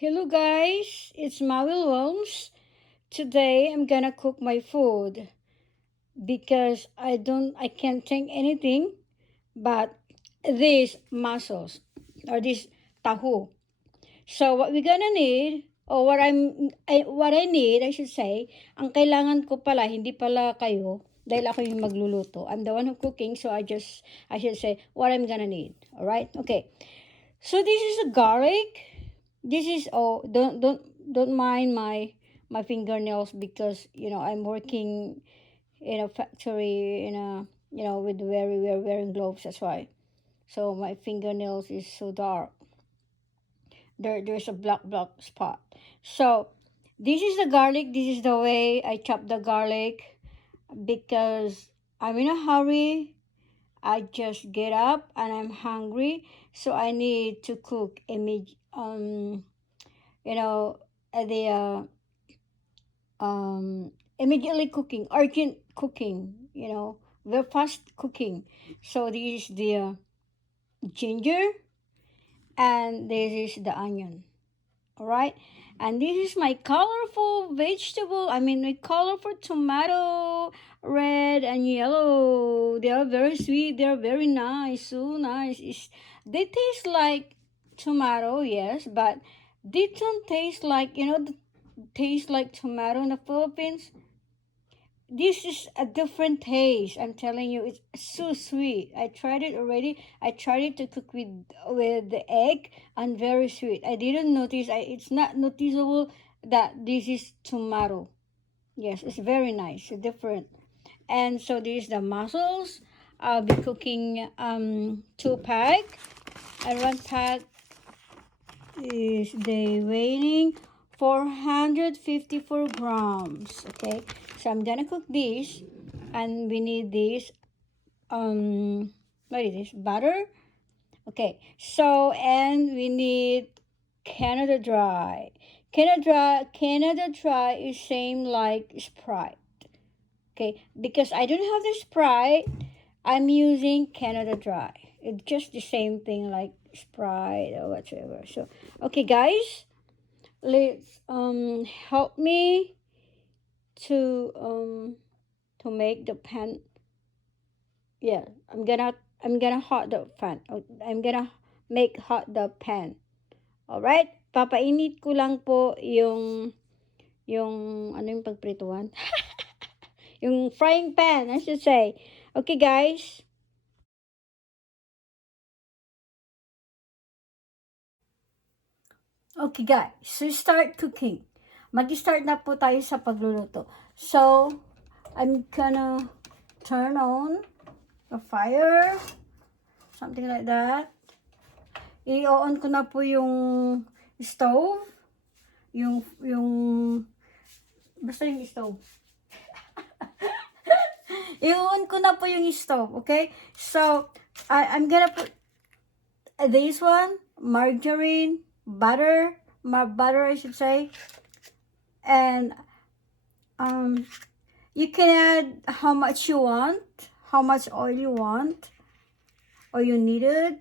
Hello guys, it's Mawil Worms. Today I'm gonna cook my food because I can't think anything but these mussels or this tahu. So what we're gonna need or what I need, I should say, ang kailangan ko pala hindi pala kayo dahil ako yung magluluto. I'm the one who cooking, so I should say what I'm gonna need. All right? Okay. So this is a garlic. This is don't mind my fingernails because I'm working in a factory in a with we're wearing gloves, that's why. So my fingernails is so dark. There's a black spot. So this is the garlic. This is the way I chop the garlic because I'm in a hurry. I just get up and I'm hungry, so I need to cook you know the immediately cooking, urgent cooking, very fast cooking. So this is the ginger and this is the onion. All right, and this is my colorful vegetable. I mean, my colorful tomato, red and yellow. They are very sweet. They are very nice. So nice. They taste like tomato, yes, but they don't taste like taste like tomato in the Philippines. This is a different taste. I'm telling you, it's so sweet. I tried it already. I tried it to cook with the egg and very sweet. I didn't notice. It's not noticeable that this is tomato. Yes, it's very nice. It's different. And so this is the mussels. I'll be cooking 2 pack, and 1 pack is the weighing 454 grams. Okay, so I'm gonna cook this, and we need this what is this, butter? Okay, so and we need Canada Dry. Canada Dry is same like Sprite. Okay, because I don't have the Sprite, I'm using Canada Dry. It's just the same thing like Sprite or whatever. So okay guys, let's help me to make the pan. Yeah, I'm gonna hot the pan. I'm gonna make hot the pan. All right, papainit ko lang po yung ano yung pagprituan. Yung frying pan, I should say. Okay guys. Okay guys, so start cooking. Mag-start na po tayo sa pagluluto. So, I'm gonna turn on the fire. Something like that. I-on ko na po yung stove. Basta yung stove. I-on ko na po yung stove, okay? So, I'm gonna put this one, margarine, butter, I should say. And you can add how much you want, how much oil you want, or you need it.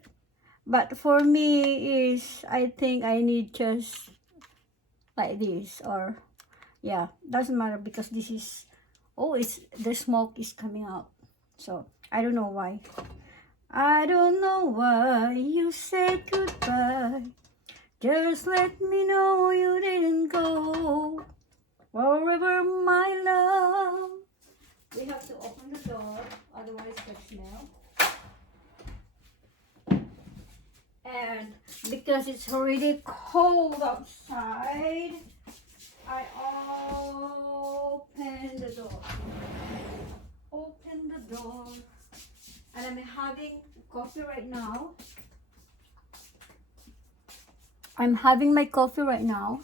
But for me is, I think I need just like this, or yeah, doesn't matter because this is, oh, it's the smoke is coming out. So I don't know why. I don't know why you said goodbye. Just let me know you didn't go. Forever, my love. We have to open the door, otherwise it smell. And because it's already cold outside, I open the door. Open the door. And I'm having coffee right now. I'm having my coffee right now.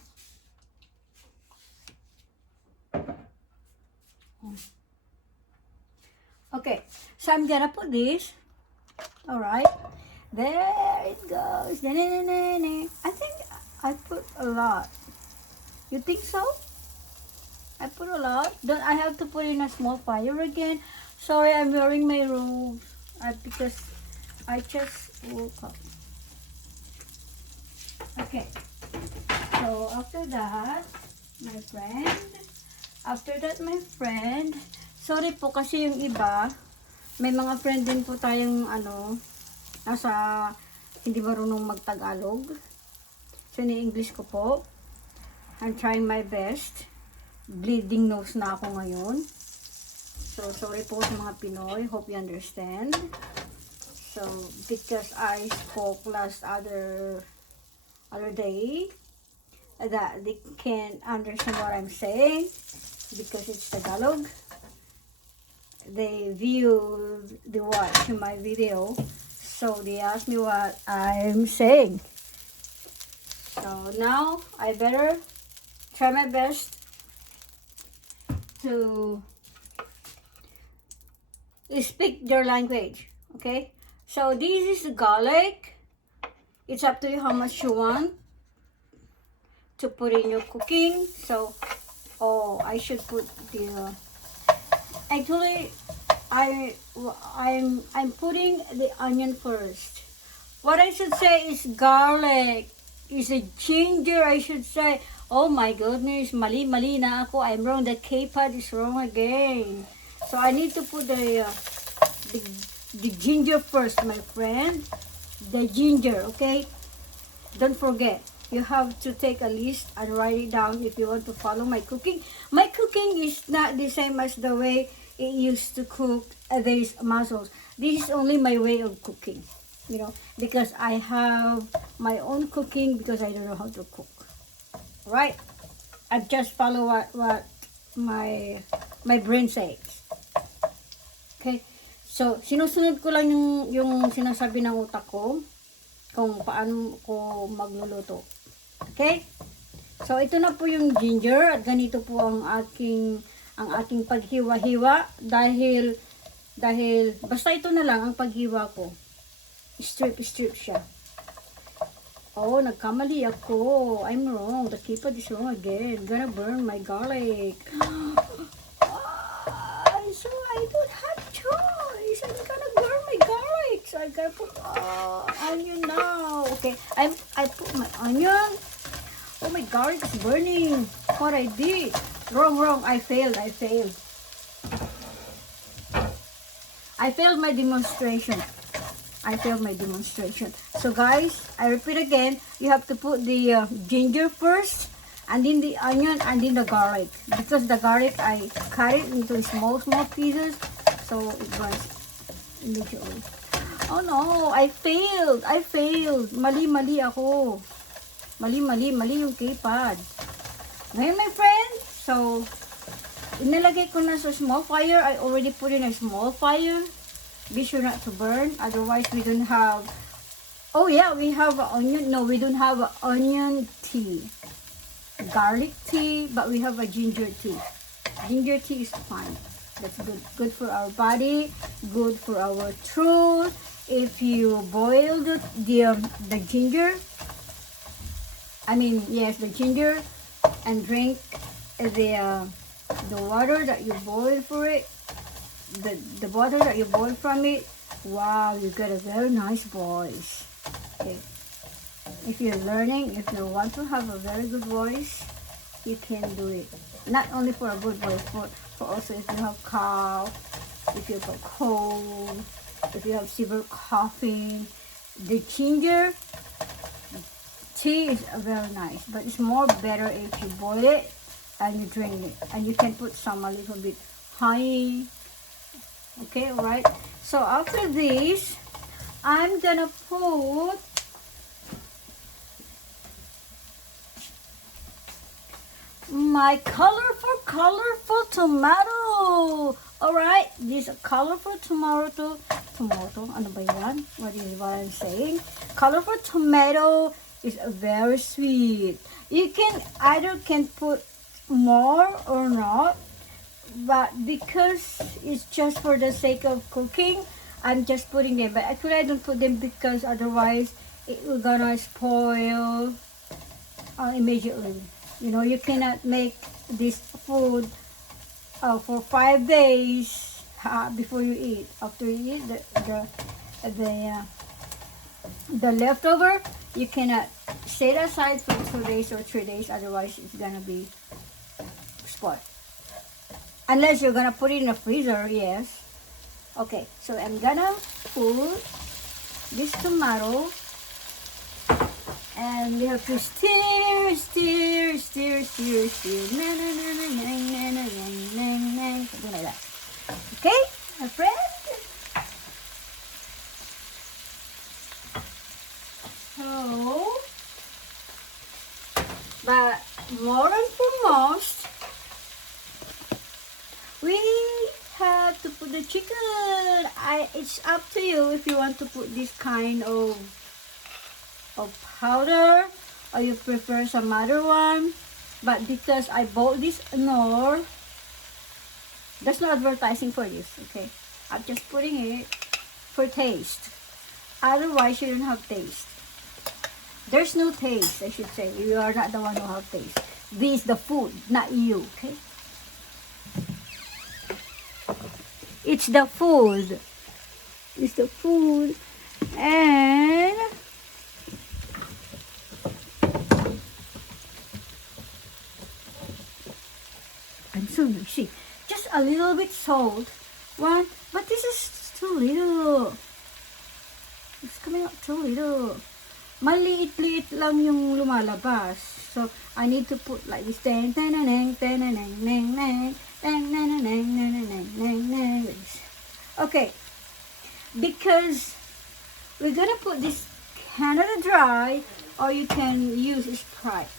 Okay, so I'm gonna put this. All right, there it goes. I think I put a lot. You think so? I put a lot. Don't I have to put in a small fire again? Sorry, I'm wearing my robe because I just woke up. Okay. So, my friend, sorry po kasi yung iba, may mga friend din po tayong nasa hindi marunong mag-Tagalog. So, ni-English ko po. I'm trying my best. Bleeding nose na ako ngayon. So, sorry po sa mga Pinoy. Hope you understand. So, because I spoke last other day, that they can't understand what I'm saying because it's Tagalog. They viewed the watch my video, so they asked me what I'm saying. So now I better try my best to speak their language. Okay, so this is the garlic. It's up to you how much you want to put in your cooking. So, I should put the. Actually, I'm putting the onion first. What I should say is garlic. Is a ginger. I should say. Oh my goodness, mali na ako. I'm wrong. The K-pad is wrong again. So I need to put the ginger first, my friend. The ginger, okay? Don't forget, you have to take a list and write it down if you want to follow my cooking. My cooking is not the same as the way it used to cook these mussels. This is only my way of cooking, because I have my own cooking because I don't know how to cook. Right? I just follow what my brain says. Okay? So, sinusunod ko lang yung sinasabi ng utak ko kung paano ko magluluto. Okay? So, ito na po yung ginger at ganito po ang aking paghiwa-hiwa dahil basta ito na lang ang paghiwa ko. Strip siya. Oh, nagkamali ako. I'm wrong. The keypad is wrong again. Gonna burn my garlic. So I don't have choice. I'm gonna burn my garlic. So I gotta put onion now. Okay, I put my onion. Oh, my garlic is burning. What I did? Wrong. I failed. I failed my demonstration. So guys, I repeat again. You have to put the ginger first, and then the onion, and then the garlic. Because the garlic, I cut it into small pieces, so it burns immediately. Oh no, I failed. Mali ako. Mali yung keypad. Ngayon, my friend, so, inilagay ko na sa small fire. I already put in a small fire. Be sure not to burn, otherwise we don't have, oh yeah, we have onion, no, we don't have onion tea. Garlic tea, but we have a ginger tea. Ginger tea is fine. That's good for our body, good for our throat. If you boil the ginger, the ginger, and drink the water that you boil for it, the water that you boil from it, wow, you get a very nice voice. Okay. If you want to have a very good voice, you can do it. Not only for a good voice, for also if you have cough, if you have a cold, if you have severe coughing. The ginger tea is very nice, but it's more better if you boil it and you drink it. And you can put a little bit honey. Okay, alright. So after this, I'm gonna put my colorful tomato. Alright, this colorful tomato. Ano ba yan? What I'm saying? Colorful tomato is very sweet. You can either put more or not. But because it's just for the sake of cooking, I'm just putting them. But actually, I don't put them because otherwise it will gonna spoil immediately. You cannot make this food for 5 days before you eat. After you eat the leftover, you cannot set aside for 2 days or 3 days, otherwise it's gonna be spoiled. Unless you're gonna put it in the freezer, yes. Okay, so I'm gonna put this tomato, and we have to stir, something like that. Okay, my friend. So, but more and foremost, we have to put the chicken. It's up to you if you want to put this kind of powder, or you prefer some other one. But because I bought this Knorr, there's no advertising for this, okay? I'm just putting it for taste. Otherwise, you don't have taste. There's no taste, I should say. You are not the one who have taste. This is the food, not you, okay? It's the food. It's the food. And I'm so noisy. Just a little bit salt. One, but this is too little. It's coming out too little. Maliit-liit lang yung lumalabas. So, I need to put like this. Okay. Because we're gonna put this Canada Dry, or you can use Sprite.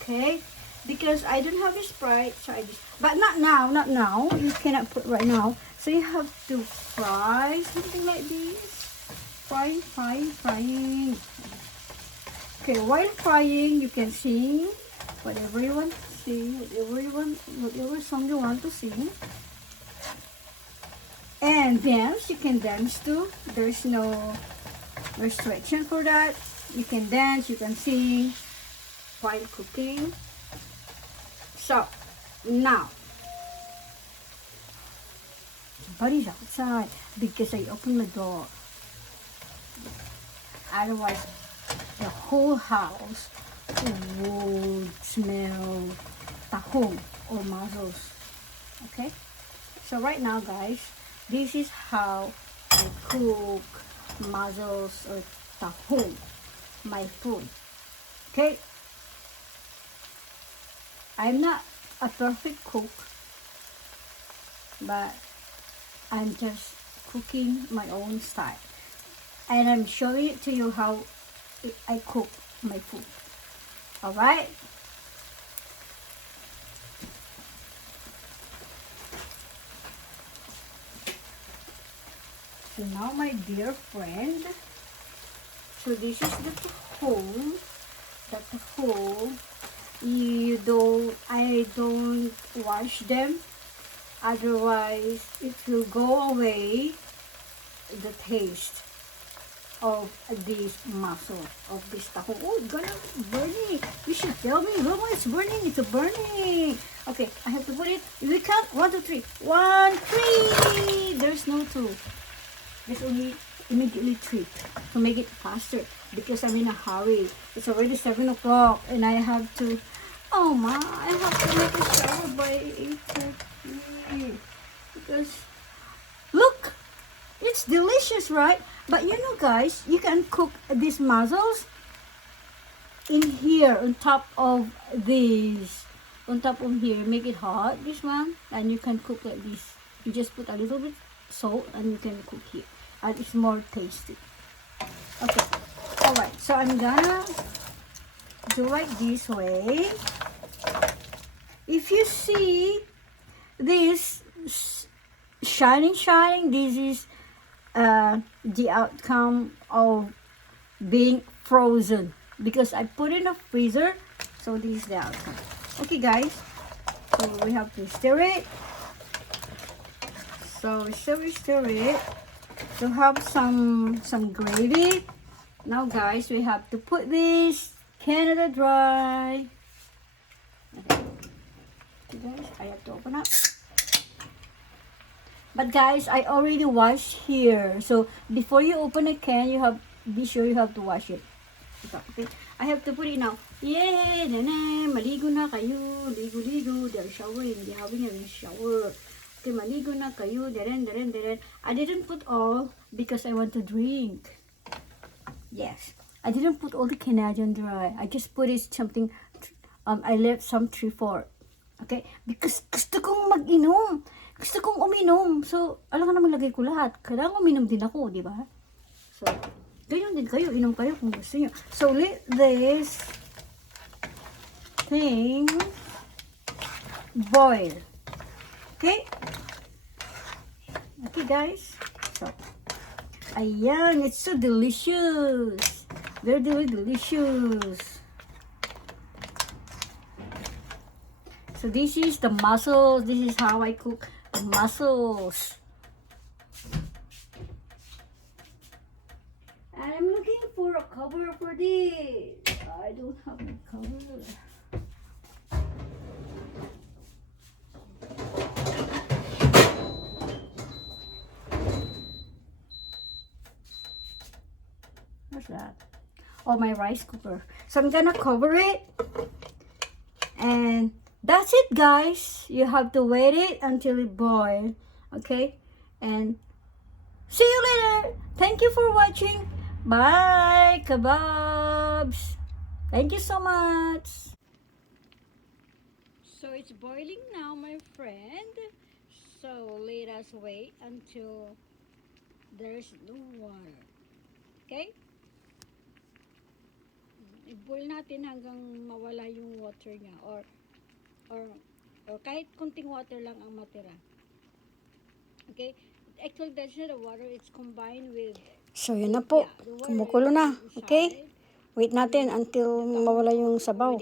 Okay? Because I don't have a Sprite, try this. But not now, not now. You cannot put right now. So you have to fry something like this. Frying. Okay, while frying, you can sing whatever you want to sing, whatever song you want to sing. And dance, you can dance too. There's no restriction for that. You can dance, you can sing while cooking. So, now, somebody's outside because I opened the door. Otherwise, the whole house would smell tahong or mussels. Okay? So right now, guys, this is how I cook mussels or tahong, my food. Okay? I'm not a perfect cook, but I'm just cooking my own style. And I'm showing it to you how I cook my food. Alright? So now, my dear friend, so this is the tahong. The tahong, I don't wash them. Otherwise, it will go away the taste of this mussel, of this tahong. Oh, it's gonna burning. You should tell me, Mama, it's burning. It's burning. Okay, I have to put it. We count 1, 2, 3. 1, 3. There's no 2. There's only immediately 3 to make it faster because I'm in a hurry. It's already 7 o'clock and I have to. Oh my! I have to make a shower by 8:30 because look. It's delicious, right? But you know, guys, you can cook these mussels in here on top of this. On top of here, make it hot, this one, and you can cook like this. You just put a little bit salt and you can cook here. And it's more tasty. Okay, alright, so I'm gonna do like this way. If you see this shining, this is the outcome of being frozen because I put in a freezer, so this is the outcome. Okay, guys, so we have to stir it. So we stir it to have some gravy. Now, guys, we have to put this Canada Dry. Okay, guys, I have to open up. But guys, I already washed here. So before you open a can, be sure you have to wash it. Okay, I have to put it now. Yay! Nana, maligo na kayo. Ligo-ligo. They're showering. They're having a shower. Okay, maligo na kayo. Deren. I didn't put all because I want to drink. Yes. I didn't put all the Canadian Dry. I just put it something, I left some 3/4. Okay? Because gusto kong mag-inom. Gusto kong uminom. So, alam nga naman lagay ko lahat. Kailangan uminom din ako, di ba? So, ganyan din kayo. Inom kayo kung gusto nyo. So, let this thing boil. Okay? Okay, guys. So, ayan. It's so delicious. Very, very delicious. So this is the mussels. This is how I cook the mussels. And I'm looking for a cover for this. I don't have a cover. What's that? Oh, my rice cooker. So I'm gonna cover it. And that's it, guys. You have to wait it until it boils. Okay? And see you later. Thank you for watching. Bye, kebabs. Thank you so much. So it's boiling now, my friend. So let us wait until there's no water. Okay? I-boil natin hanggang mawala yung water niya or kahit kunting water lang ang matira. Okay? Actually, that's not the water. It's combined with... So, yun na po. Kumukulo na. Okay? Wait natin until mawala yung sabaw.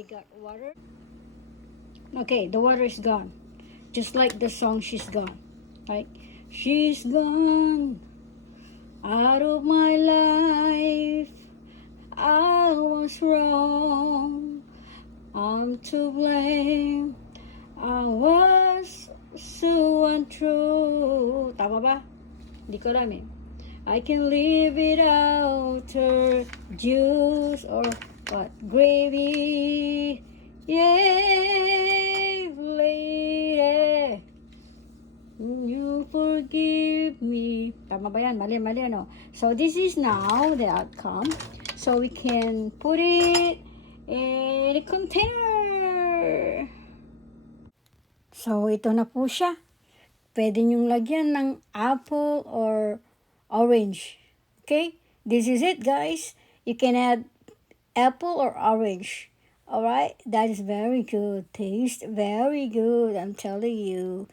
Okay, the water is gone. Just like the song, She's Gone. Right? She's gone out of my life. I was wrong. I'm to blame. I was so untrue. Tama ba? Hindi ko alam eh. I can live without her juice or what? Gravy. Yeah, lady. You forgive me. Tama ba yan? Mali, ano? So, this is now the outcome. So, we can put it in a container. So, ito na po siya. Pwede nyong lagyan ng apple or orange. Okay? This is it, guys. You can add apple or orange. Alright? That is very good. Taste very good. I'm telling you.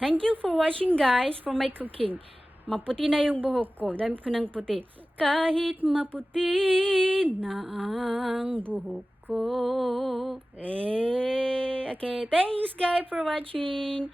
Thank you for watching, guys, for my cooking. Maputi na yung buhok ko. Dami ko ng puti. Kahit maputi na ang buhok ko. Okay. Thanks, guys, for watching.